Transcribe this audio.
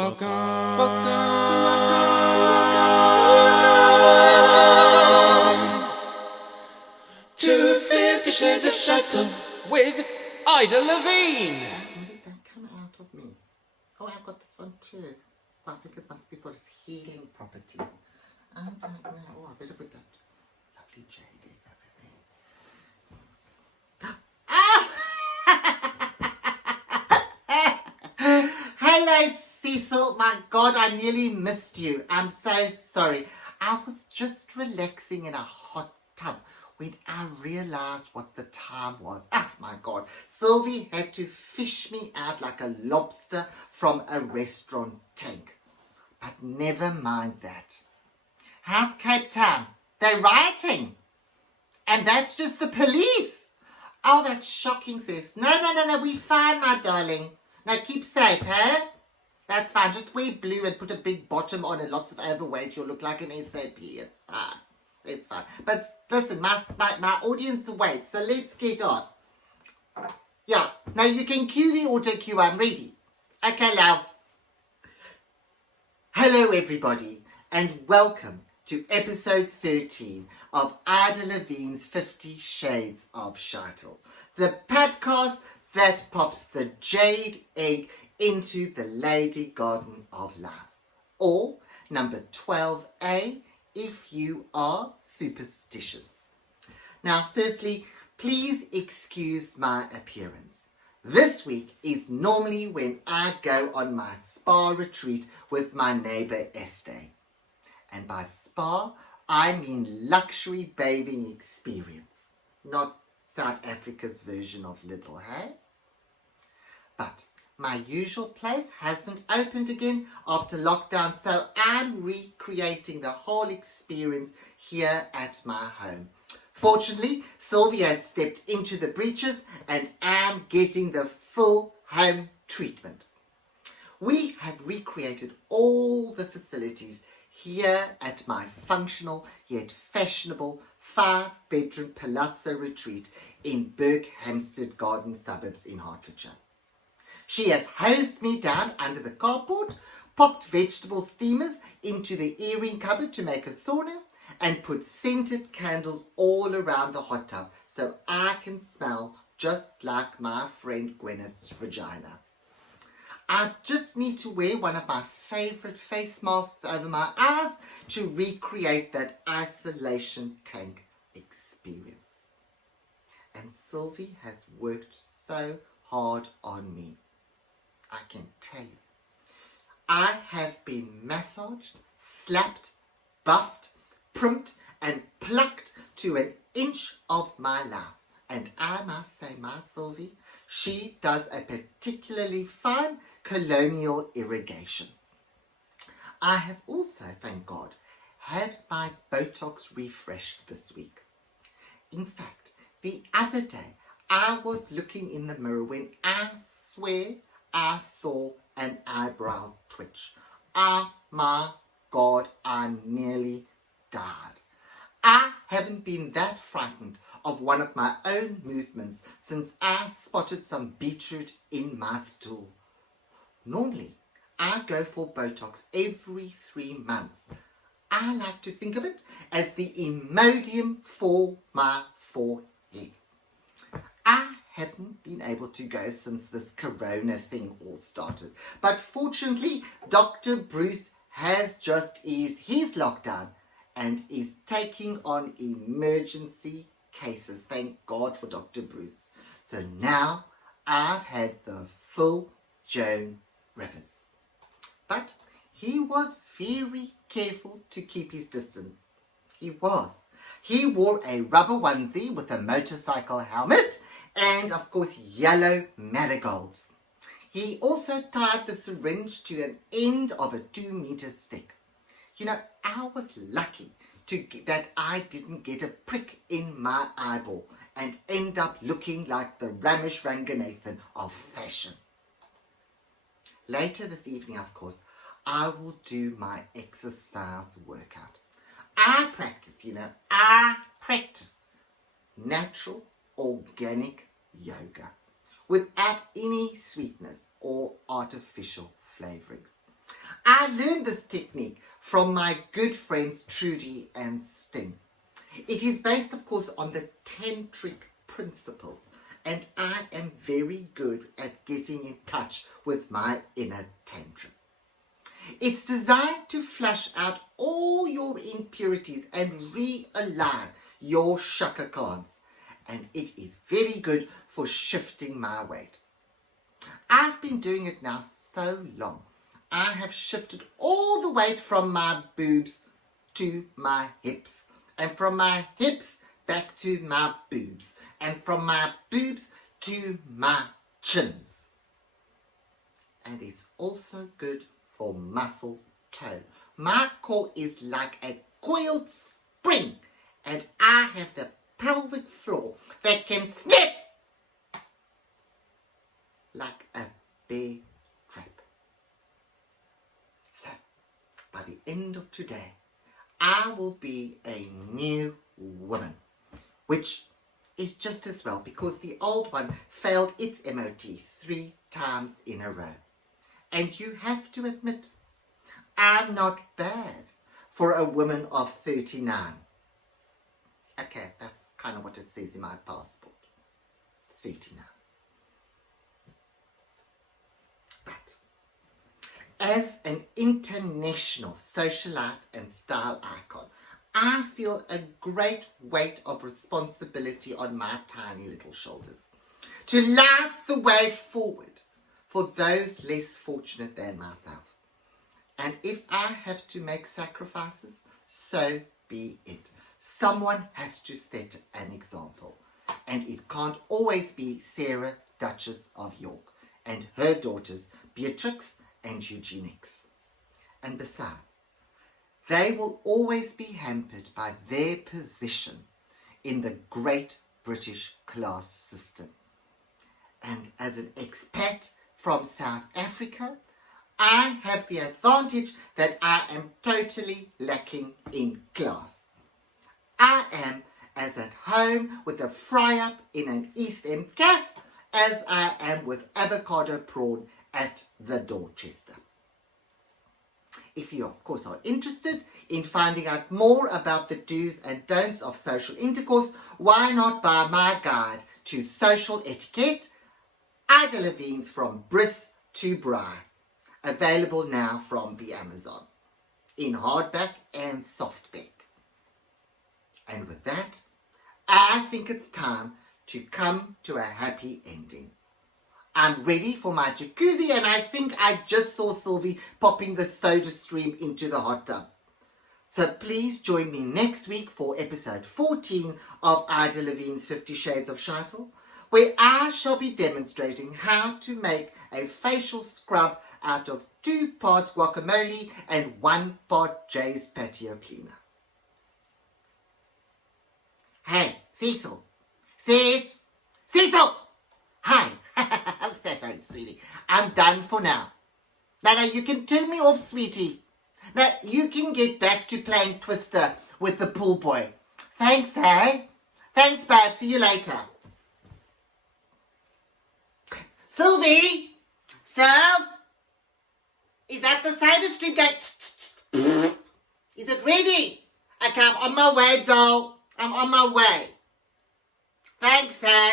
Welcome to 50 Shades of Shuttle with Ida Levine. When did that come out of me? Oh, I've got this one too. I think it must be for its healing properties. I don't know. Oh, I better put that lovely jade in over there. Hello, Cecil. My God, I nearly missed you. I'm so sorry. I was just relaxing in a hot tub when I realized what the time was. Oh my God, Sylvie had to fish me out like a lobster from a restaurant tank. But never mind that. How's Cape Town? They're rioting. And that's just the police. Oh, that's shocking, sis. No, we're fine, my darling. Now keep safe, hey? That's fine. Just wear blue and put a big bottom on and lots of overweight. You'll look like an SAP. It's fine. It's fine. But listen, my audience waits, so let's get on. Yeah, now you can cue the auto cue. I'm ready. Okay, love. Hello, everybody, and welcome to episode 13 of Ida Levine's 50 Shades of Shuttle, the podcast that pops the jade egg into the Lady Garden of Love, or number 12A if you are superstitious. Now, firstly, please excuse my appearance. This week is normally when I go on my spa retreat with my neighbour Esther. And by spa, I mean luxury bathing experience, not South Africa's version of Little, hey? But my usual place hasn't opened again after lockdown, so I'm recreating the whole experience here at my home. Fortunately, Sylvia has stepped into the breaches and I'm getting the full home treatment. We have recreated all the facilities here at my functional yet fashionable 5-bedroom palazzo retreat in Berkhamsted Garden suburbs in Hertfordshire. She has hosed me down under the carport, popped vegetable steamers into the earring cupboard to make a sauna, and put scented candles all around the hot tub so I can smell just like my friend Gwyneth's vagina. I just need to wear one of my favourite face masks over my eyes to recreate that isolation tank experience. And Sylvie has worked so hard on me. I can tell you. I have been massaged, slapped, buffed, primped and plucked to an inch of my life. And I must say, my Sylvie, she does a particularly fine colonial irrigation. I have also, thank God, had my Botox refreshed this week. In fact, the other day, I was looking in the mirror when I swear I saw an eyebrow twitch. Oh my God, I nearly died. I haven't been that frightened of one of my own movements since I spotted some beetroot in my stool. Normally, I go for Botox every 3 months. I like to think of it as the Imodium for my forehead. I hadn't been able to go since this corona thing all started. But fortunately, Dr. Bruce has just eased his lockdown and is taking on emergency cases. Thank God for Dr. Bruce. So now I've had the full Joan Rivers. But he was very careful to keep his distance. He was. He wore a rubber onesie with a motorcycle helmet and, of course, yellow marigolds. He also tied the syringe to an end of a 2-meter stick. You know, I was lucky that I didn't get a prick in my eyeball and end up looking like the Ramesh Ranganathan of fashion. Later this evening, of course, I will do my exercise workout. I practice natural, organic yoga without any sweetness or artificial flavorings. I learned this technique from my good friends Trudy and Sting. It is based, of course, on the tantric principles, and I am very good at getting in touch with my inner tantrum. It's designed to flush out all your impurities and realign your chakra cards, and it is very good for shifting my weight. I've been doing it now so long. I have shifted all the weight from my boobs to my hips, and from my hips back to my boobs, and from my boobs to my chins. And it's also good for muscle tone. My core is like a coiled spring, and I have the pelvic floor that can snap like a bear trap. So, by the end of today, I will be a new woman, which is just as well because the old one failed its MOT 3 times in a row. And you have to admit, I'm not bad for a woman of 39. Okay, that's kind of what it says in my passport. 39. But as an international socialite and style icon, I feel a great weight of responsibility on my tiny little shoulders to light the way forward for those less fortunate than myself. And if I have to make sacrifices, so be it. Someone has to set an example. And it can't always be Sarah, Duchess of York, and her daughters Beatrix and Eugenics. And besides, they will always be hampered by their position in the great British class system. And as an expat from South Africa, I have the advantage that I am totally lacking in class. I am as at home with a fry-up in an East End cafe as I am with avocado prawn at the Dorchester. If you, of course, are interested in finding out more about the do's and don'ts of social intercourse, why not buy my guide to social etiquette, Ida Levin's From Bris to Bri, available now from the Amazon, in hardback and softback. And with that, I think it's time to come to a happy ending. I'm ready for my jacuzzi, and I think I just saw Sylvie popping the soda stream into the hot tub. So please join me next week for episode 14 of Ida Levin's 50 Shades of Scheitel, where I shall be demonstrating how to make a facial scrub out of 2 parts guacamole and 1 part Jay's patio cleaner. Hey, Cecil. Cecil! Hi. I'm so sorry, sweetie. I'm done for now. Now, you can turn me off, sweetie. Now, you can get back to playing Twister with the pool boy. Thanks, hey? Thanks, babe. See you later. Sylvie? Sylv? Is that the soda stream going? Is it ready? Okay, I'm on my way, doll. I'm on my way. Thanks, hey?